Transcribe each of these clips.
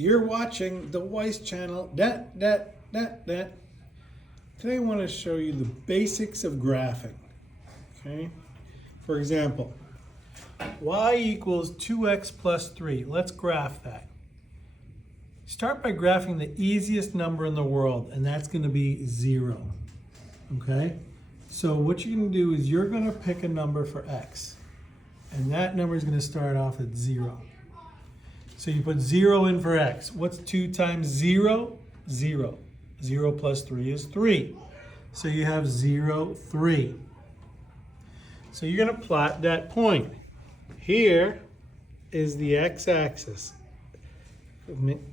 You're watching the Weiss channel. Today I want to show you the basics of graphing. Okay. For example, y equals 2x plus 3. Let's graph that. Start by graphing the easiest number in the world, and that's going to be 0. Okay? So what you're going to do is you're going to pick a number for x, and that number is going to start off at 0. So you put 0 in for x. What's 2 times 0? 0. 0 plus 3 is 3. So you have 0, 3. So you're going to plot that point. Here is the x-axis.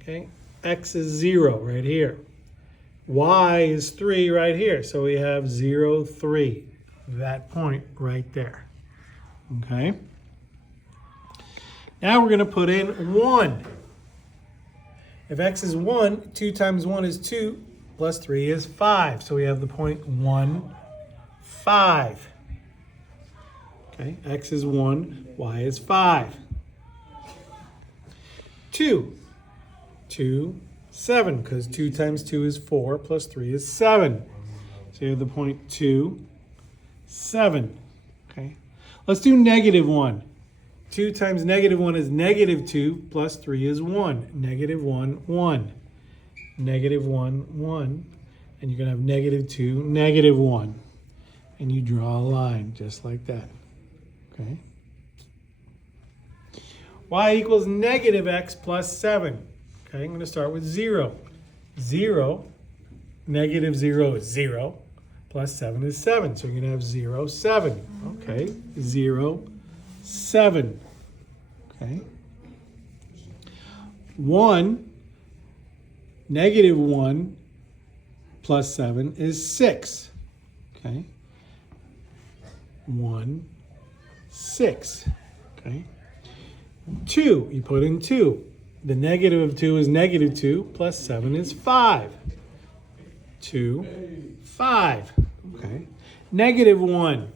Okay, x is 0 right here. Y is 3 right here. So we have 0, 3. That point right there. Okay. Now we're going to put in 1. If x is 1, 2 times 1 is 2, plus 3 is 5. So we have the point 1, 5. Okay, x is 1, y is 5. 2, 7, because 2 times 2 is 4, plus 3 is 7. So you have the point 2, 7. Okay, let's do negative 1. 2 times negative 1 is negative 2, plus 3 is 1. Negative 1, 1. Negative 1, 1. And you're going to have negative 2, negative 1. And you draw a line just like that. Okay. Y equals negative x plus 7. Okay, I'm going to start with 0. 0, negative 0 is 0, plus 7 is 7. So you're going to have 0, 7. Okay, 0, 7. Okay. 1, negative 1 plus 7 is 6. Okay. 1, 6. Okay. 2, you put in 2. The negative of 2 is negative 2, plus 7 is 5. 2, 5. Okay. Negative 1.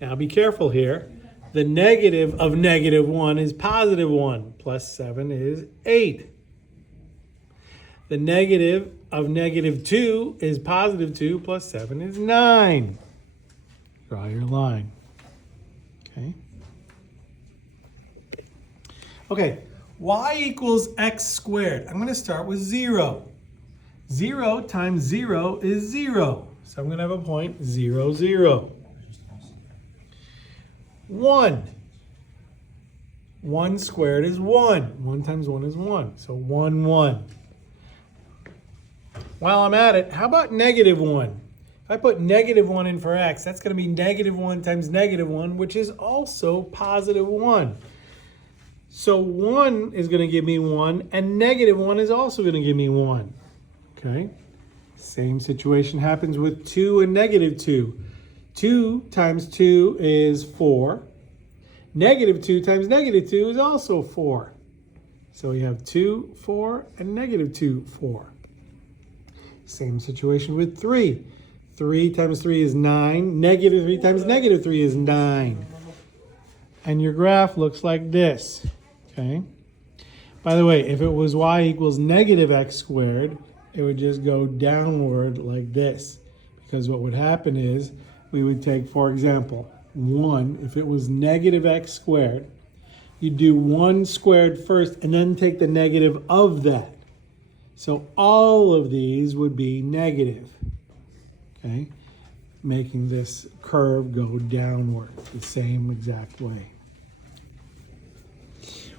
Now be careful here. The negative of negative 1 is positive 1, plus 7 is 8. The negative of negative 2 is positive 2, plus 7 is 9. Draw your line. Okay. Okay, y equals x squared. I'm going to start with 0. 0 times 0 is 0. So I'm going to have a point 0, 0. 1. 1 squared is 1. 1 times 1 is 1. So 1, 1. While I'm at it, how about negative 1? If I put negative 1 in for x, that's going to be negative 1 times negative 1, which is also positive 1. So 1 is going to give me 1, and negative 1 is also going to give me 1. Okay? Same situation happens with 2 and negative 2. 2 times 2 is 4. Negative 2 times negative 2 is also 4. So we have 2, 4, and negative 2, 4. Same situation with 3. 3 times 3 is 9. Negative 3 times negative 3 is 9. And your graph looks like this. Okay? By the way, if it was y equals negative x squared, it would just go downward like this. Because what would happen is, we would take, for example, 1. If it was negative x squared, you'd do 1 squared first and then take the negative of that. So all of these would be negative. Okay? Making this curve go downward the same exact way.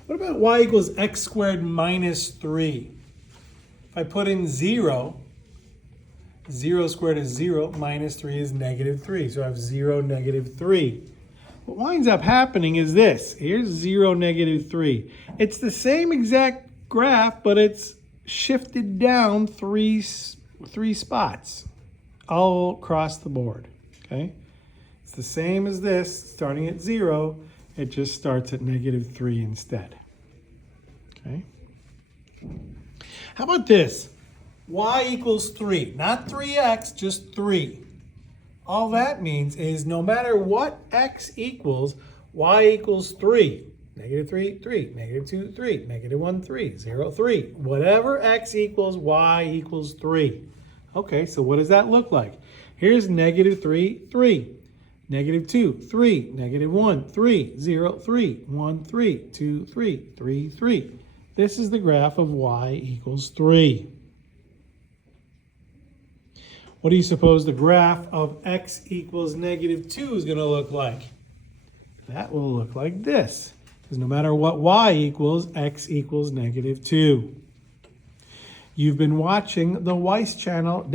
What about y equals x squared minus 3? If I put in 0, 0 squared is 0, minus 3 is negative 3. So I have 0, negative 3. What winds up happening is this. Here's 0, negative 3. It's the same exact graph, but it's shifted down three spots all across the board. Okay? It's the same as this, starting at 0. It just starts at negative 3 instead. Okay? How about this? Y equals 3. Not 3x, just 3. All that means is no matter what x equals, y equals 3. negative 3, 3, negative 2, 3, negative 1, 3, 0, 3. Whatever x equals, y equals 3. Okay, so what does that look like? Here's negative 3, 3. Negative 2, 3, negative 1, 3, 0, 3, 1, 3, 2, 3, 3, 3. This is the graph of y equals 3. What do you suppose the graph of x equals negative 2 is going to look like? That will look like this. Because no matter what y equals, x equals negative 2. You've been watching the Weiss channel.